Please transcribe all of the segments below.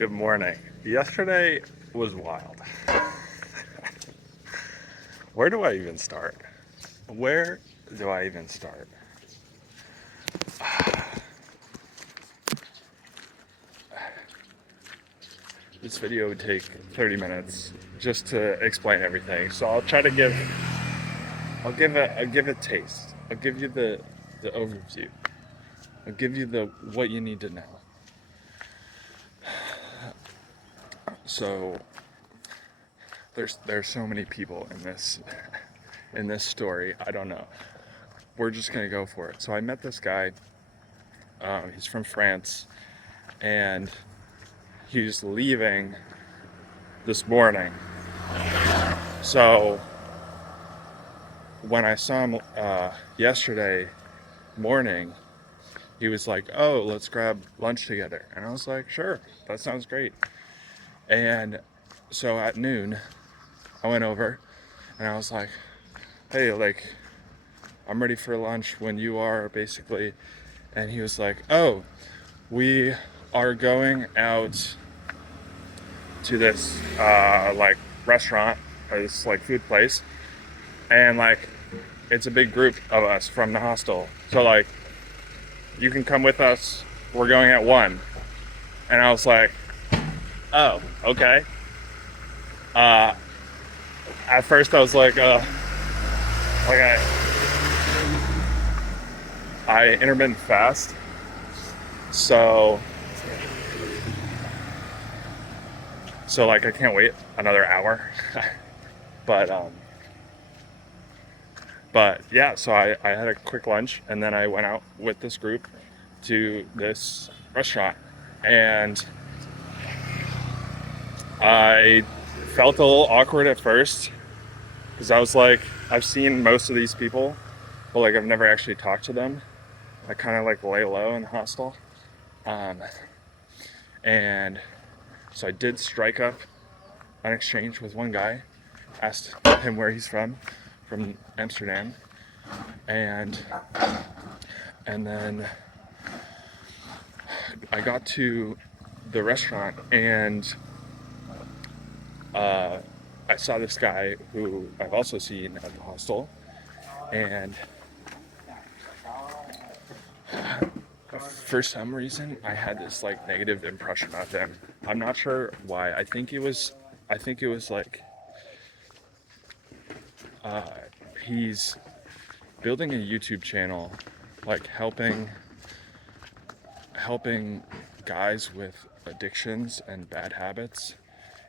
Good morning. Yesterday was wild. Where do I even start? Where do I even start? This video would take 30 minutes just to explain everything. So I'll try to I'll give a taste. I'll give you the overview. I'll give you the what you need to know. So there's so many people in this story. I don't know. We're just gonna go for it. So I met this guy. He's from France, and he's leaving this morning. So when I saw him yesterday morning, he was like, "Oh, let's grab lunch together," and I was like, "Sure, that sounds great." And so at noon, I went over, and I was like, "Hey, like, I'm ready for lunch when you are, basically." And he was like, "Oh, we are going out to this like restaurant or this like food place, and like it's a big group of us from the hostel. So like you can come with us. We're going at 1." And I was like, "Oh, okay." Uh, at first I was like I intermittent fast, so like I can't wait another hour. but But yeah, so I had a quick lunch, and then I went out with this group to this restaurant, and I felt a little awkward at first because I was like, I've seen most of these people, but like I've never actually talked to them. I kind of like lay low in the hostel, um, and so I did strike up an exchange with one guy, asked him where he's from Amsterdam, and then I got to the restaurant, and I saw this guy who I've also seen at the hostel, and for some reason I had this like negative impression of him. I'm not sure why. I think it was like he's building a YouTube channel, like helping guys with addictions and bad habits.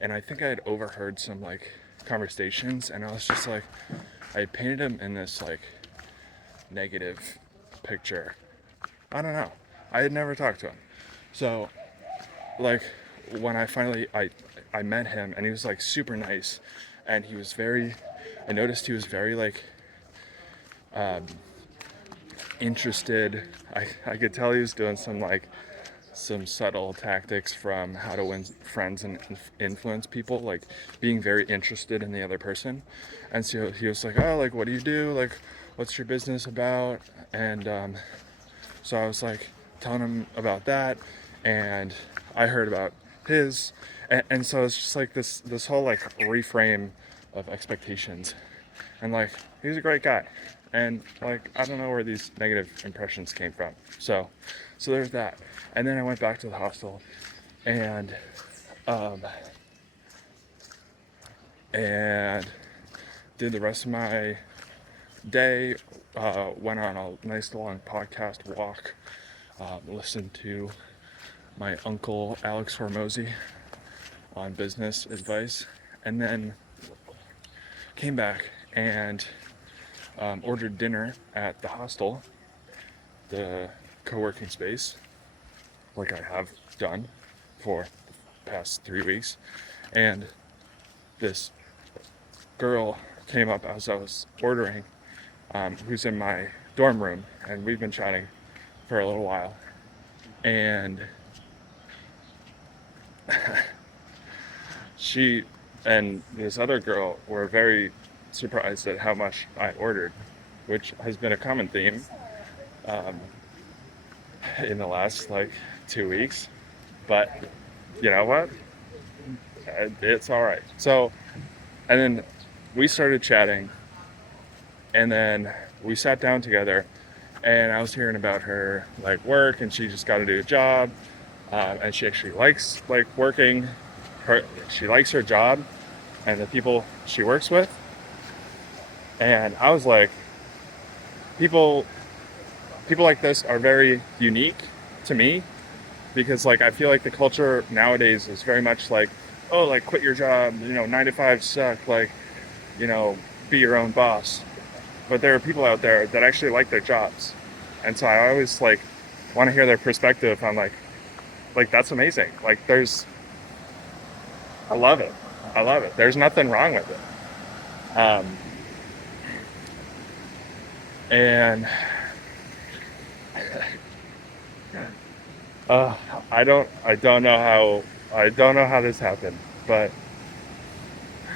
And I think I had overheard some like conversations, and I was just like, I had painted him in this like negative picture. I don't know. I had never talked to him. So like when I met him, and he was like super nice, and he was very, I noticed he was very like interested. I could tell he was doing some subtle tactics from how to win friends and influence people, like being very interested in the other person. And so he was like, "Oh, like, what do you do? Like, what's your business about?" And so I was like telling him about that, and I heard about his, and so it's just like this whole like reframe of expectations, and like he's a great guy, and like I don't know where these negative impressions came from. So there's that, and then I went back to the hostel, and um, and did the rest of my day. Went on a nice long podcast walk. Listened to my uncle Alex Hormozy on business advice, and then came back and ordered dinner at the hostel, the co-working space, like I have done for the past 3 weeks. And this girl came up as I was ordering, who's in my dorm room, and we've been chatting for a little while. And she and this other girl were very surprised at how much I ordered, which has been a common theme in the last like 2 weeks. But you know what? It's all right. So, and then we started chatting, and then we sat down together, and I was hearing about her like work, and she just got a new job, and she actually likes like working. She likes her job and the people she works with. And I was like, people people like this are very unique to me because like I feel like the culture nowadays is very much like, oh, like quit your job, 9 to 5 suck, like, be your own boss. But there are people out there that actually like their jobs. And so I always like want to hear their perspective on like that's amazing. Like I love it. I love it. There's nothing wrong with it. Um, and uh, I don't know how this happened, but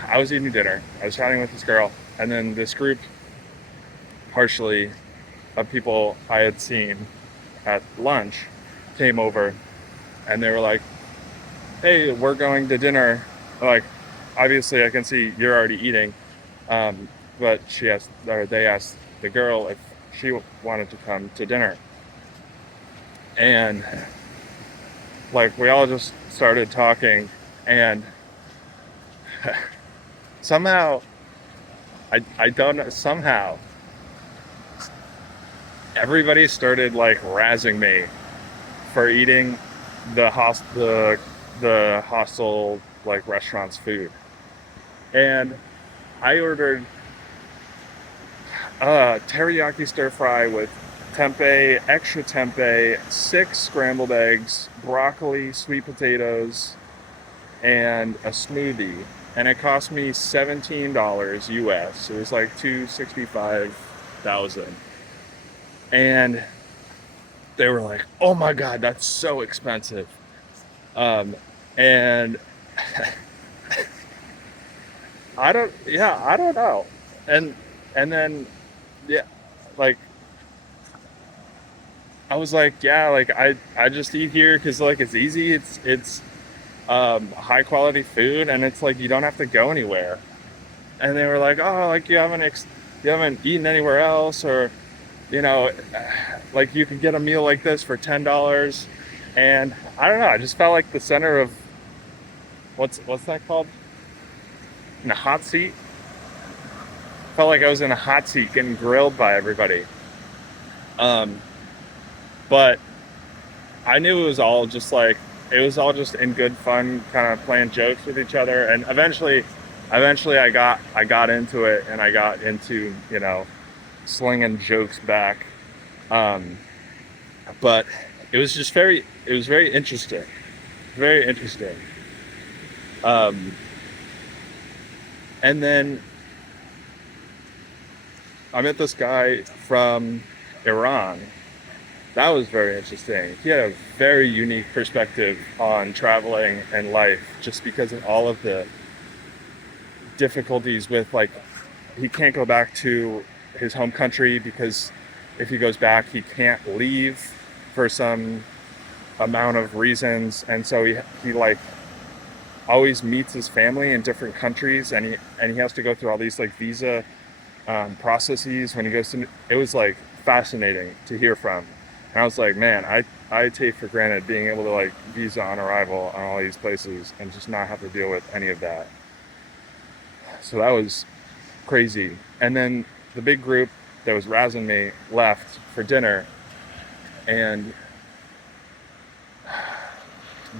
I was eating dinner. I was chatting with this girl, and then this group, partially of people I had seen at lunch, came over, and they were like, "Hey, we're going to dinner." Like, obviously, I can see you're already eating, um, but they asked the girl if she wanted to come to dinner, and like we all just started talking, and somehow I don't know, somehow everybody started like razzing me for eating the the hostel like restaurant's food. And I ordered teriyaki stir fry with tempeh, extra tempeh, 6 scrambled eggs, broccoli, sweet potatoes, and a smoothie. And it cost me $17 US. It was like 265,000. And they were like, "Oh my god, that's so expensive." And I don't know. And and then yeah, like I was like, yeah, like I just eat here because like it's easy. It's high quality food, and it's like you don't have to go anywhere. And they were like, "Oh, like you haven't eaten anywhere else, or you know, like you could get a meal like this for $10." And I don't know. I just felt like the center of what's that called? In a hot seat. Felt like I was in a hot seat getting grilled by everybody. Um, but I knew it was all just in good fun, kind of playing jokes with each other. And eventually, I got into it, and I got into slinging jokes back. Um, but it was very interesting. Um, and then I met this guy from Iran. That was very interesting. He had a very unique perspective on traveling and life just because of all of the difficulties with like he can't go back to his home country because if he goes back he can't leave for some amount of reasons, and so he like always meets his family in different countries, and he has to go through all these like visa processes when he goes to. It was like fascinating to hear from, and I was like, man, I take for granted being able to like visa on arrival on all these places and just not have to deal with any of that. So that was crazy. And then the big group that was razzing me left for dinner, and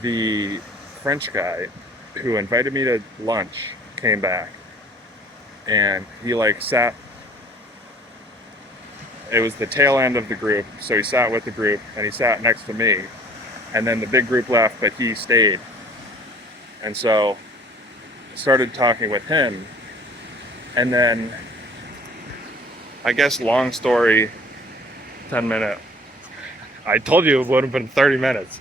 the French guy who invited me to lunch came back, and he like sat. It was the tail end of the group, so he sat with the group and he sat next to me, and then the big group left, but he stayed, and so started talking with him, and then I guess long story, 10 minute. I told you it would have been 30 minutes.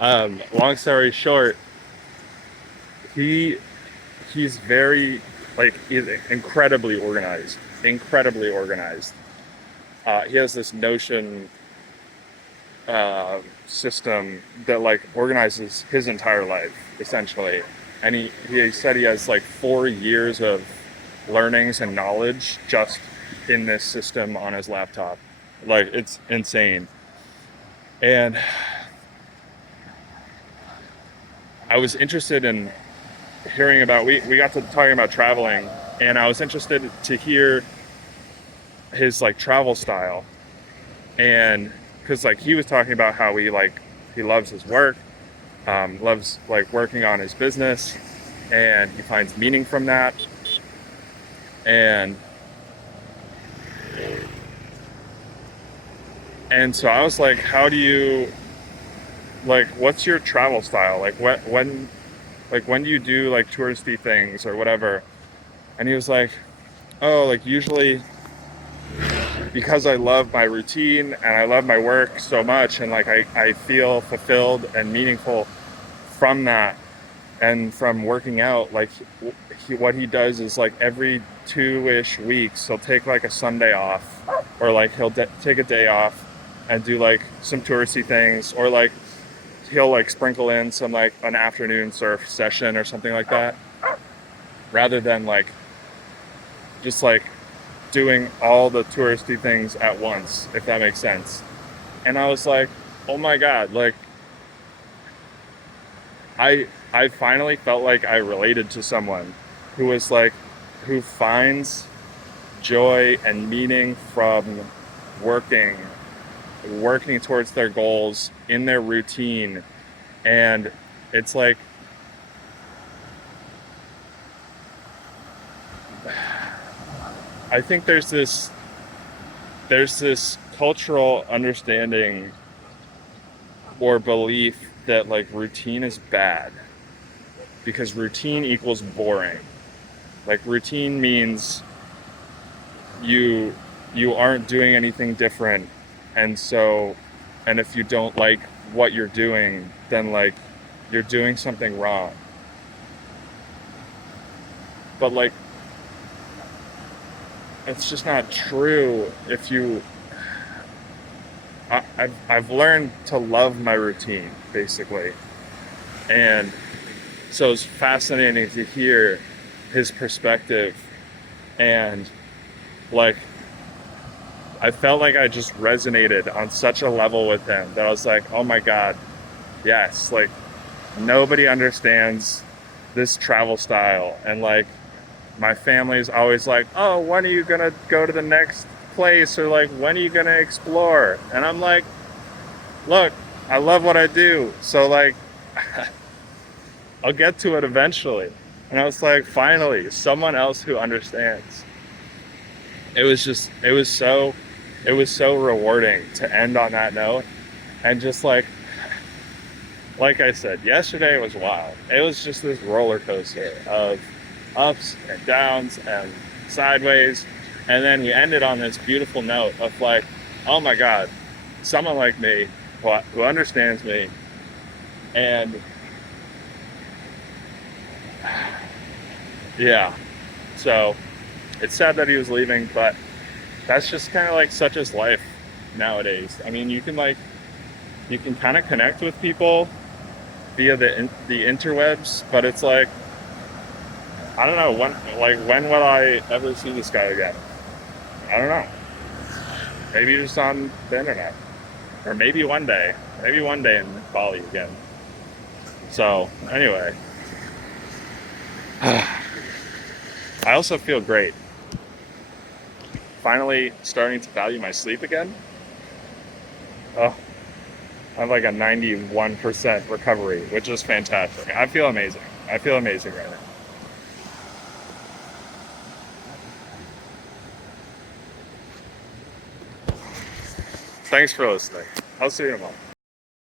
Long story short, he he's very he's incredibly organized. He has this notion system that like organizes his entire life essentially, and he said he has like 4 years of learnings and knowledge just in this system on his laptop. Like it's insane. And I was interested in hearing about we got to talking about traveling, and I was interested to hear his like travel style, and because like he was talking about how he loves his work, loves like working on his business, and he finds meaning from that. And so I was like, how do you like what's your travel style? Like when do you do like touristy things or whatever? And he was like, oh, like usually because I love my routine and I love my work so much, and like I feel fulfilled and meaningful from that and from working out. Like what he does is like every 2-ish weeks he'll take like a Sunday off, or like he'll take a day off and do like some touristy things, or like he'll like sprinkle in some like an afternoon surf session or something like that, rather than like just like doing all the touristy things at once, if that makes sense. And I was like, oh my God, like I finally felt like I related to someone who was like, who finds joy and meaning from working towards their goals in their routine. And it's like, I think there's this cultural understanding or belief that like routine is bad because routine equals boring. Like routine means you aren't doing anything different, and so, and if you don't like what you're doing, then like you're doing something wrong. But like it's just not true. If you I've learned to love my routine basically, and so it's fascinating to hear his perspective. And like I felt like I just resonated on such a level with him that I was like, oh my God, yes, like nobody understands this travel style. And like my family's always like, oh, when are you gonna go to the next place, or like when are you gonna explore? And I'm like, look, I love what I do, so like I'll get to it eventually. And I was like, finally someone else who understands. It was so rewarding to end on that note. And just like I said, yesterday was wild. It was just this roller coaster of ups and downs and sideways. And then we ended on this beautiful note of like, oh my God, someone like me who understands me. And yeah, so it's sad that he was leaving, but that's just kind of like such as life nowadays. I mean, you can kind of connect with people via the interwebs, but it's like, I don't know when will I ever see this guy again? I don't know. Maybe just on the internet, or maybe one day in Bali again. So anyway, I also feel great. Finally starting to value my sleep again. Oh, I have like a 91% recovery, which is fantastic. I feel amazing. I feel amazing right now. Thanks for listening. I'll see you tomorrow.